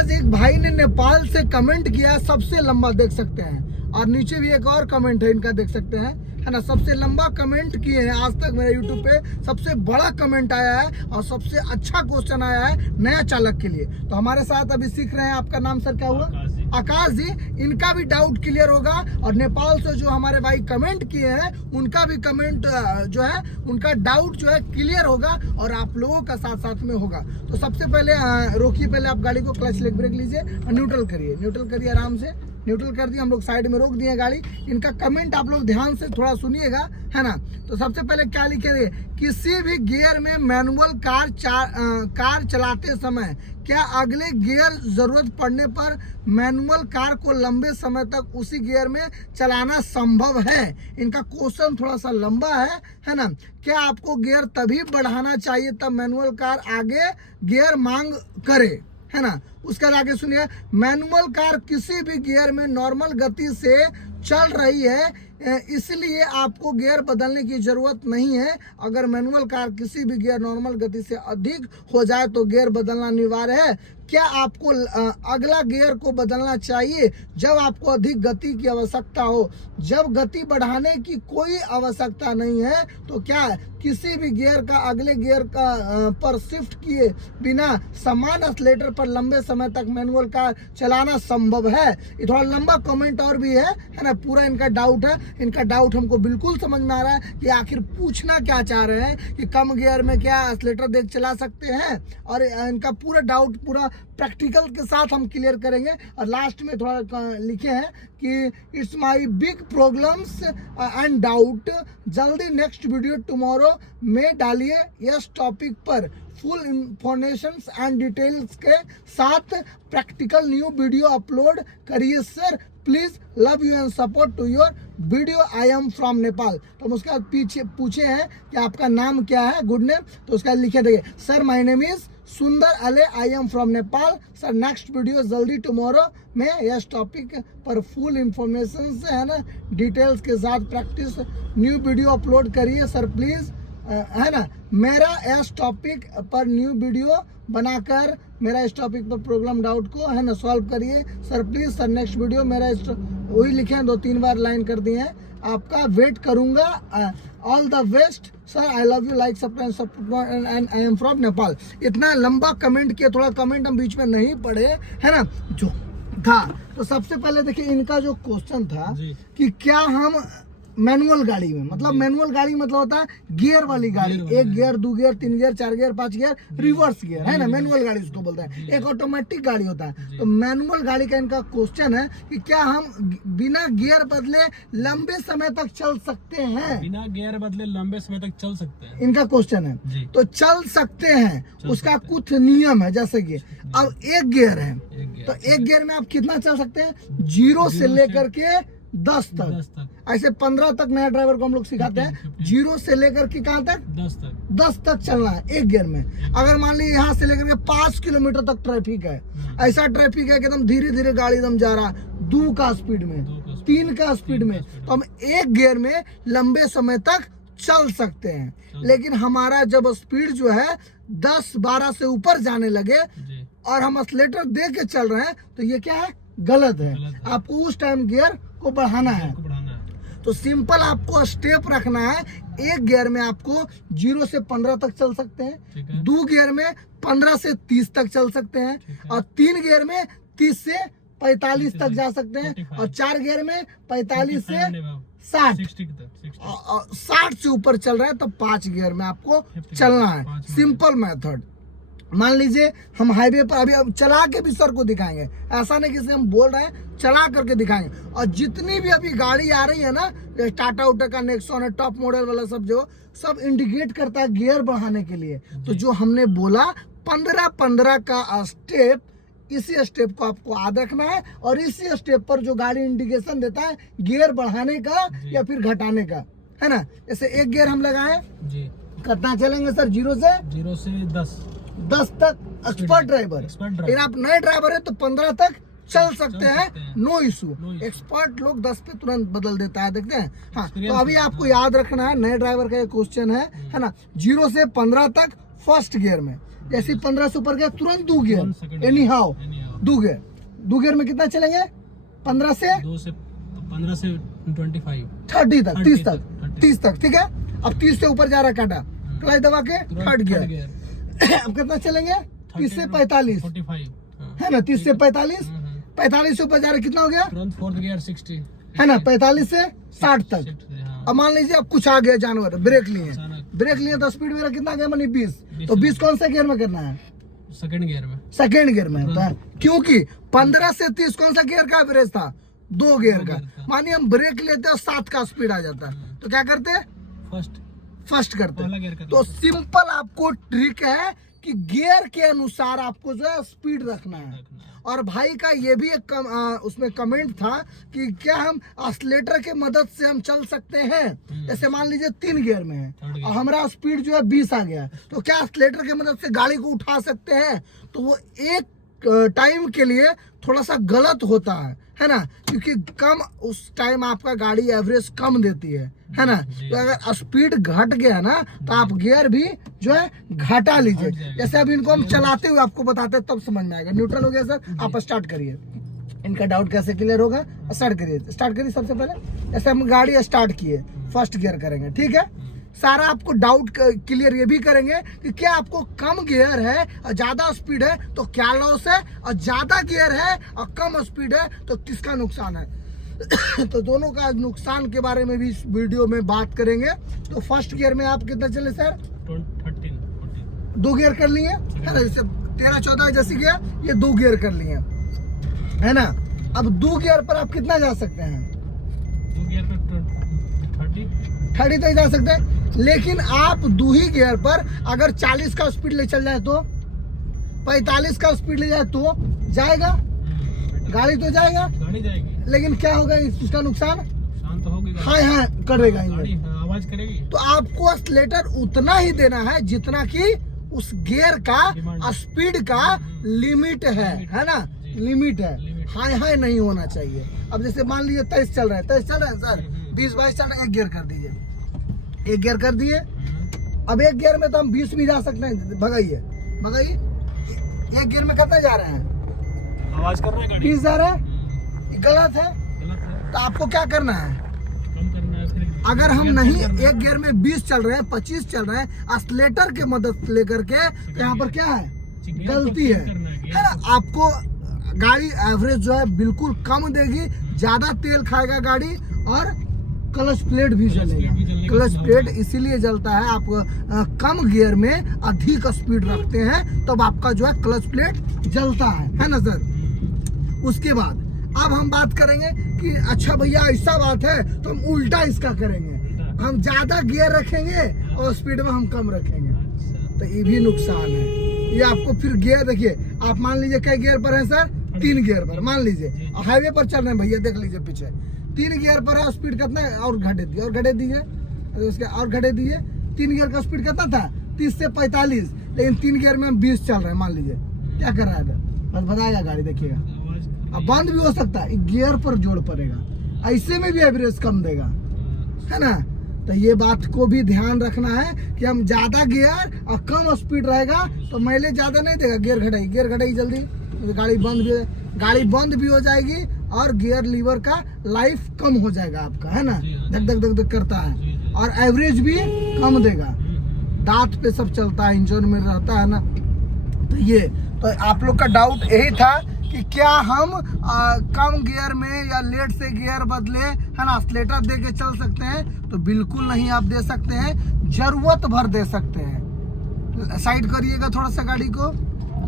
आज एक भाई ने नेपाल से कमेंट किया, सबसे लंबा, देख सकते हैं, और नीचे भी एक और कमेंट है इनका, देख सकते हैं, है ना। सबसे लंबा कमेंट किए हैं आज तक मेरे यूट्यूब पे, सबसे बड़ा कमेंट आया है और सबसे अच्छा क्वेश्चन आया है नया चालक के लिए। तो हमारे साथ अभी सीख रहे हैं। आपका नाम सर क्या हुआ? आकाश जी। इनका भी डाउट क्लियर होगा और नेपाल से जो हमारे भाई कमेंट किए हैं उनका भी कमेंट जो है, उनका डाउट जो है क्लियर होगा और आप लोगों का साथ साथ में होगा। तो सबसे पहले रोकिए, पहले आप गाड़ी को, क्लच लेग ब्रेक लीजिए और न्यूट्रल करिए, न्यूट्रल करिए, आराम से न्यूट्रल कर दिया। हम लोग साइड में रोक दिए गाड़ी। इनका कमेंट आप लोग ध्यान से थोड़ा सुनिएगा, है ना। तो सबसे पहले क्या लिखे, किसी भी गियर में मैनुअल कार चलाते समय क्या अगले गियर जरूरत पड़ने पर मैनुअल कार को लंबे समय तक उसी गियर में चलाना संभव है? इनका क्वेश्चन थोड़ा सा लंबा है ना। क्या आपको गियर तभी बढ़ाना चाहिए तब मैनुअल कार आगे गियर मांग करे, है ना। उसके बाद आगे सुनिए, मैनुअल कार किसी भी गियर में नॉर्मल गति से चल रही है इसलिए आपको गियर बदलने की जरूरत नहीं है। अगर मैनुअल कार किसी भी गियर नॉर्मल गति से अधिक हो जाए तो गियर बदलना अनिवार्य है। क्या आपको अगला गियर को बदलना चाहिए जब आपको अधिक गति की आवश्यकता हो? जब गति बढ़ाने की कोई आवश्यकता नहीं है तो क्या किसी भी गियर का अगले गियर का पर शिफ्ट किए बिना समान एक्सीलरेटर पर लंबे समय तक मैनुअल कार चलाना संभव है? ये थोड़ा लंबा कमेंट और भी है ना। पूरा इनका डाउट है। इनका डाउट हमको बिल्कुल समझ में आ रहा है कि आखिर पूछना क्या चाह रहे हैं, कि कम गियर में क्या एक्सीलरेटर देख चला सकते हैं। और इनका पूरा डाउट पूरा प्रैक्टिकल के साथ हम क्लियर करेंगे। और लास्ट में थोड़ा लिखे हैं कि it's my big problems and doubt, जल्दी नेक्स्ट वीडियो टुमारो में डालिए इस टॉपिक पर फुल इंफॉर्मेशन एंड डिटेल्स के साथ प्रैक्टिकल न्यू वीडियो अपलोड करिए sir please, love you and support to your video, I am from Nepal. तो हम उसका पीछे पूछे हैं कि आपका नाम क्या है, गुड नेम। तो उसका लिखे देखिए, सर माय नेम इज सुंदर अले, आई am from Nepal sir, next video जल्दी टुमारो में इस टॉपिक पर फुल इंफॉर्मेशन से, है ना, डिटेल्स के साथ प्रैक्टिस न्यू वीडियो अपलोड करिए सर प्लीज, है ना। मेरा इस टॉपिक पर न्यू वीडियो बनाकर मेरा इस टॉपिक पर प्रॉब्लम डाउट को, है ना, सॉल्व करिए sir please sir, next video मेरा वही लिखे हैं, 2-3 बार लाइन कर दिए हैं। आपका वेट करूंगा, all the best sir, I love you, like subscribe and I am from Nepal. इतना लंबा कमेंट किया, थोड़ा कमेंट हम बीच में नहीं पढ़े, है ना, जो था। तो सबसे पहले देखिए इनका जो क्वेश्चन था कि क्या हम मैनुअल गाड़ी में, मतलब मैनुअल गाड़ी मतलब होता है गियर वाली गाड़ी, 1 gear 2 gear 3 gear 4 gear 5 gear reverse gear, है ना, मैनुअल गाड़ी उसको बोलते हैं। एक ऑटोमेटिक गाड़ी होता है। तो मैनुअल गाड़ी का इनका क्वेश्चन है कि क्या हम बिना गियर बदले लंबे समय तक चल सकते हैं? बिना गियर बदले लंबे समय तक चल सकते हैं, इनका क्वेश्चन है। तो चल सकते हैं, उसका कुछ नियम है। जैसे कि अब 1 गियर है तो 1 गियर में आप कितना चल सकते हैं? 0 से लेकर के 10 तक। ऐसे 15 तक नया ड्राइवर को हम लोग सिखाते हैं, 0 से लेकर के कहाँ तक? 10 तक चलना है 1 गियर में। अगर मान लीजिए यहाँ से लेकर के 5 किलोमीटर तक ट्रैफिक है, ऐसा ट्रैफिक है कि एकदम धीरे धीरे गाड़ी एकदम जा रहा है 2 का स्पीड में, 3 का स्पीड में, तो हम 1 गियर में लंबे समय तक चल सकते हैं। लेकिन हमारा जब स्पीड जो है 10-12 से ऊपर जाने लगे और हम एक्सीलरेटर दे के चल रहे हैं तो ये क्या है? गलत है। आपको उस टाइम गियर को बढ़ाना है। तो सिंपल आपको स्टेप रखना है। 1 गियर में आपको 0 से 15 तक चल सकते हैं, 2 गियर में 15 से 30 तक चल सकते हैं, और 3 गियर में 30 से 45 तक जा सकते हैं, और 4 गियर में 45 से 60 से ऊपर चल रहा है तो 5 गियर में आपको चलना है। Simple method. मान लीजिए हम हाईवे पर अभी चला के भी सर को दिखाएंगे, ऐसा नहीं कि हम बोल रहे हैं, चला करके दिखाएंगे। और जितनी भी अभी गाड़ी आ रही है ना, टाटा उटा का नेक्सॉन है, टॉप मॉडल वाला, सब इंडिकेट करता है गियर बढ़ाने के लिए। तो जो हमने बोला 15-15 का स्टेप, इसी स्टेप को आपको याद रखना है और इसी स्टेप पर जो गाड़ी इंडिकेशन देता है गियर बढ़ाने का या फिर घटाने का, है ना। जैसे 1 गियर हम लगाए, कितना चलेंगे सर? 0 से 10 तक। एक्सपर्ट ड्राइवर, फिर आप नए ड्राइवर है तो 15 तक चल सकते हैं, नो इशू। एक्सपर्ट लोग 10 पे तुरंत बदल देता है, देखते हैं। हाँ, तो अभी आपको याद रखना है, नए ड्राइवर का क्वेश्चन है ना। 0 से 15 तक फर्स्ट गियर में, जैसे 15 से ऊपर गया तुरंत 2 गियर, एनी हाउ दो गियर में कितना चलेंगे? 15 से 15 से 25 30 तक, 30 तक, ठीक है। अब 30 से ऊपर जा रहा है काटा, क्लच दबा के थर्ड गियर। अब कितना चलेंगे? 30 से 45 है ना, 30 से 45, 45 से ऊपर जा रहा है, कितना हो गया? फोर्थ गियर 60 है ना, 45 से 60 तक। अब मान लीजिए अब कुछ आ गया जानवर, ब्रेक लिए तो स्पीड मेरा कितना गया? मानी 20। तो 20 कौन से गियर में करना है? सेकंड गियर में होता है, क्योंकि 15 से 30 कौन सा गियर का एवरेज था? 2 गियर का। मानिए हम ब्रेक लेते हैं 7 का स्पीड आ जाता है, तो क्या करते हैं? फर्स्ट करते हैं। तो सिंपल आपको ट्रिक है कि गियर के अनुसार आपको जो है स्पीड रखना है। और भाई का ये भी एक उसमें कमेंट था कि क्या हम एक्सीलेटर के मदद से हम चल सकते हैं? जैसे मान लीजिए 3 गियर में है और हमारा स्पीड जो है 20 आ गया, तो क्या एक्सीलेटर के मदद से गाड़ी को उठा सकते हैं? तो वो एक टाइम के लिए थोड़ा सा गलत होता है ना, क्योंकि कम उस टाइम आपका गाड़ी एवरेज कम देती है ना। तो अगर स्पीड घट गया ना तो आप गियर भी जो है घटा लीजिए। जैसे अभी इनको हम चलाते हुए आपको बताते हैं तब समझ में आएगा। न्यूट्रल हो गया सर, आप स्टार्ट करिए। इनका डाउट कैसे क्लियर होगा? स्टार्ट करिए सबसे पहले। जैसे हम गाड़ी स्टार्ट किए, फर्स्ट गियर करेंगे, ठीक है। सारा आपको डाउट क्लियर ये भी करेंगे कि क्या आपको कम गियर है और ज्यादा स्पीड है तो क्या लॉस है, और ज्यादा गियर है और कम स्पीड है तो किसका नुकसान है। तो दोनों का नुकसान के बारे में भी इस वीडियो में बात करेंगे। तो फर्स्ट गियर में आप कितना चले सर? 13 2 गियर कर लिए है ना, जैसे 13-14 जैसे गया, ये 2 गियर कर लिए है ना। अब 2 गियर पर आप कितना जा सकते हैं? 2 गियर पर 30 तक जा सकते हैं। लेकिन आप 2 ही गियर पर अगर 40 का स्पीड ले चल जाए तो, 45 का स्पीड ले जाए तो जाएगा गाड़ी, तो गाड़ी जाएगी। लेकिन क्या होगा इसका नुकसान? तो होगी, हाँ करेगा, आवाज करेगी। तो आपको एक्सीलेटर उतना ही देना है जितना कि उस गियर का स्पीड का लिमिट है ना, लिमिट है। हाई नहीं होना चाहिए। अब जैसे मान लीजिए 23 चल रहा है सर, 20-22 चल रहा है, 1 गियर कर दीजिए, 1 गियर कर दिए। अब 1 गियर में तो हम 20 भी जा सकते हैं, भगाइए 1 गियर में कितना जा रहे हैं? आवाज कर रहा है गाड़ी, 20 जा रहा है, ये गलत है। तो आपको क्या करना है? कम करना है। फिर अगर हम नहीं 1 गियर में 20 चल रहे हैं, 25 चल रहे हैं, एक्सीलेटर के मदद लेकर के, तो यहाँ पर क्या है? गलती है ना। आपको गाड़ी एवरेज जो है बिल्कुल कम देगी, ज्यादा तेल खाएगा गाड़ी, और क्लच प्लेट भी जलेगा। क्लच प्लेट इसीलिए जलता है, आप कम गियर में अधिक स्पीड रखते हैं तब आपका जो है क्लच प्लेट जलता है ना सर। उसके बाद अब हम बात करेंगे कि अच्छा भैया ऐसा बात है तो हम उल्टा इसका करेंगे, हम ज्यादा गियर रखेंगे और स्पीड में हम कम रखेंगे, तो ये भी नुकसान है। ये आपको फिर गियर देखिए, आप मान लीजिए कई गियर पर है सर? 3 गियर पर मान लीजिए, हाईवे पर चल रहे हैं भैया, देख लीजिए पीछे 3 गियर पर है, स्पीड कितना है? और घटे दीजिए उसके, और घटे दीजिए। 3 गियर का स्पीड कितना था? 30 से 45, लेकिन 3 गियर में हम 20 चल रहे हैं मान लीजिए, क्या कर रहा है? बस बताएगा गाड़ी, देखिएगा। अब बंद भी हो सकता है, गियर पर जोड़ पड़ेगा, ऐसे में भी एवरेज कम देगा, है ना। तो ये बात को भी ध्यान रखना है कि हम ज्यादा गियर और कम स्पीड रहेगा तो माइलेज ज्यादा नहीं देगा। गियर घटाई जल्दी, तो गाड़ी बंद भी हो जाएगी और गियर लीवर का लाइफ कम हो जाएगा आपका, है ना। धक करता है और एवरेज भी कम देगा। दांत पे सब चलता है, इंजन में रहता है ना। तो ये तो आप लोग का डाउट यही था कि क्या हम कम गियर में या लेट से गियर बदले, है ना, एक्सीलेटर दे के चल सकते हैं? तो बिल्कुल नहीं आप दे सकते हैं, जरूरत भर दे सकते हैं। साइड करिएगा थोड़ा सा गाड़ी को,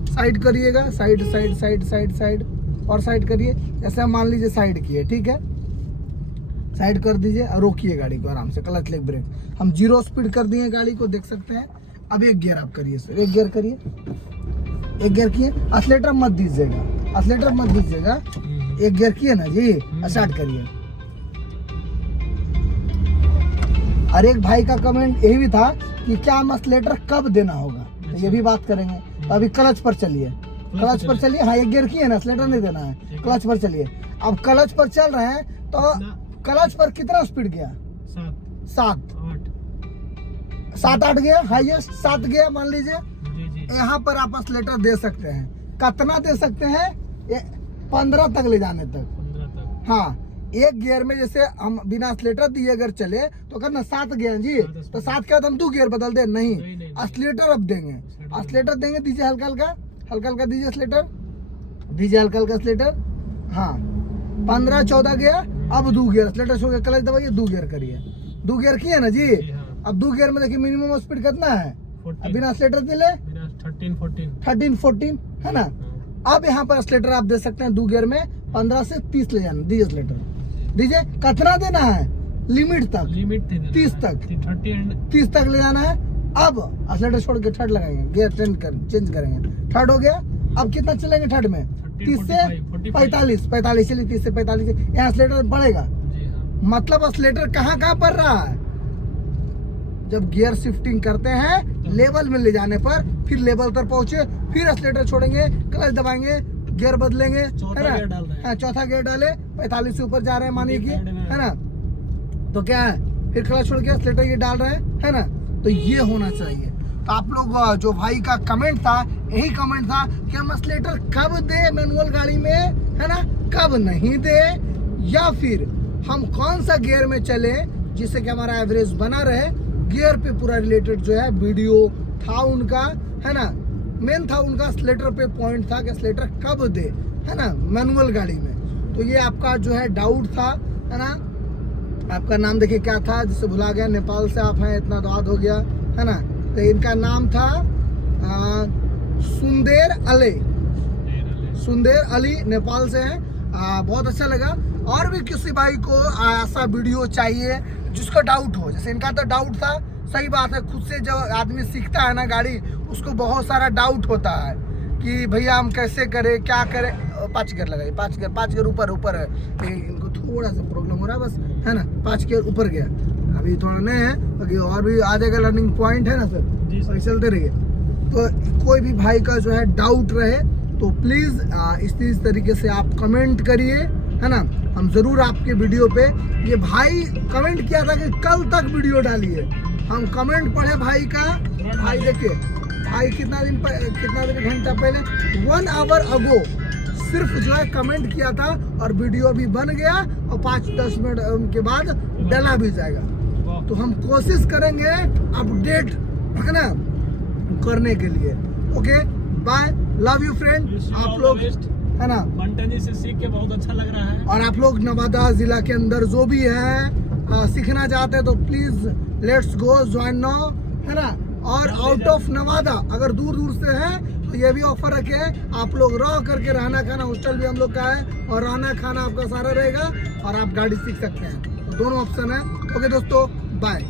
साइड करिएगा, साइड और साइड करिए। जैसे मान लीजिए साइड किए, ठीक है, साइड कर दीजिए और रोकिए गाड़ी को आराम से, क्लच लेग ब्रेक। हम 0 स्पीड कर दिए गाड़ी को, देख सकते हैं। अब 1 गियर आप kariye सर, 1 गियर करिए, 1 गियर किए, एक्सीलेटर मत दीजिएगा, 1 गियर किए ना जी, स्टार्ट करिए। और एक भाई का कमेंट यही भी था कि क्या हम एक्सीलेटर कब देना होगा, तो ये भी बात करेंगे। तो अभी क्लच पर चलिए, हाँ 1 गियर किए ना, एक्सीलेटर नहीं देना है, क्लच पर चलिए। अब क्लच पर चल रहे हैं तो क्लच पर कितना स्पीड गया? 7-8 गया, हाईएस्ट 7 गया मान लीजिए। यहाँ पर आप एक्सीलेटर दे सकते हैं, कितना दे सकते हैं? 15 तक ले जाने तक। 15 तक। हाँ, एक गियर में जैसे हम बिना एक्सीलेटर दिए अगर चले तो करना 7 गियर जी, तो 7 के बाद हम 2 गियर बदल दे नहीं, एक्सीलेटर अब देंगे, एक्सीलेटर देंगे। दीजिए हल्का हल्का दीजिए एक्सीलेटर, दीजिए हल्का एक्सीलेटर। हाँ, 15-14 गियर, अब 2 गियर, एक्सीलेटर छोड़ के क्लच दबाइए, 2 गियर करिए। 2 गियर किए ना जी, अब 2 गियर में देखिए मिनिमम स्पीड कितना है, अब बिना एक्सीलेटर दिले 13-14 है ना। अब यहाँ पर एक्सीलेटर आप दे सकते हैं 2 गियर में 15 से 30 ले जाना। दीजिए एक्सीलेटर, दीजिए। कितना देना है, लिमिट तक, 30 तक, 30 तक ले जाना है। अब एक्सीलेटर छोड़ के थर्ड लगाएंगे, गियर चेंज करेंगे, थर्ड हो गया। अब कितना चलेंगे थर्ड में, 30 से 45 चलिए, 30 से 45 यहाँ एक्सीलेटर बढ़ेगा। मतलब एक्सीलेटर कहाँ पर रहा है, जब गियर शिफ्टिंग करते हैं लेवल में ले जाने पर, फिर लेवल तक पहुंचे, फिर एक्सीलेटर छोड़ेंगे, क्लच दबाएंगे, गियर बदलेंगे, है ना। हाँ, चौथा गियर डाले, 45 से ऊपर जा रहे हैं मानिए कि, है ना। तो क्या है, फिर क्लच छोड़ के एक्सीलेटर ये डाल रहे हैं, है ना। तो ये होना चाहिए। तो आप लोग जो भाई का कमेंट था, यही कमेंट था कि हम एक्सीलेटर कब दे मैनुअल गाड़ी में, है ना, कब नहीं दे, या फिर हम कौन सा गियर में चले जिससे कि हमारा एवरेज बना रहे। गियर पे पूरा रिलेटेड जो है वीडियो था उनका, है ना। मेन था उनका एक्सीलेटर पे पॉइंट था कि एक्सीलेटर कब दे, है ना, मैनुअल गाड़ी में। तो ये आपका जो है डाउट था, है ना। आपका नाम देखिए क्या था, जिससे भुला गया, नेपाल से आप हैं, इतना याद हो गया, है ना। तो इनका नाम था सुंदर अली, नेपाल से है। बहुत अच्छा लगा। और भी किसी भाई को ऐसा वीडियो चाहिए जिसको डाउट हो, जैसे इनका तो डाउट था, सही बात है। खुद से जो आदमी सीखता है ना गाड़ी, उसको बहुत सारा डाउट होता है कि भैया हम कैसे करें, क्या करें। 5 गियर लगाइए, 5 गियर ऊपर है। इनको थोड़ा सा प्रॉब्लम हो रहा है बस, है ना। 5 गियर ऊपर गया, अभी थोड़ा नए है, बाकी और भी आ जाएगा लर्निंग पॉइंट, है ना सर, और चलते रहिए। तो कोई भी भाई का जो है डाउट रहे तो प्लीज इस तरीके से आप कमेंट करिए, है ना। हम जरूर आपके वीडियो पे, ये भाई कमेंट किया था कि कल तक वीडियो डालिए, हम कमेंट पढ़े भाई का। भाई देखिए, भाई कितना घंटा पहले 1 आवर अगो सिर्फ जो है कमेंट किया था, और वीडियो भी बन गया, और 5-10 मिनट के बाद डाला भी जाएगा। तो हम कोशिश करेंगे अपडेट, है ना, करने के लिए। Okay, bye, love you friend. आप लोग, है ना, बंटन जी से सीख के बहुत अच्छा लग रहा है। और आप लोग नवादा जिला के अंदर जो भी है सीखना चाहते हैं तो please let's go join now, है ना। और आउट ऑफ नवादा अगर दूर से है तो ये भी ऑफर रखे हैं, आप लोग रह करके रहना खाना, हॉस्टल भी हम लोग का है, और रहना खाना आपका सारा रहेगा, और आप गाड़ी सीख सकते हैं। तो दोनों ऑप्शन है। ओके दोस्तों, बाय।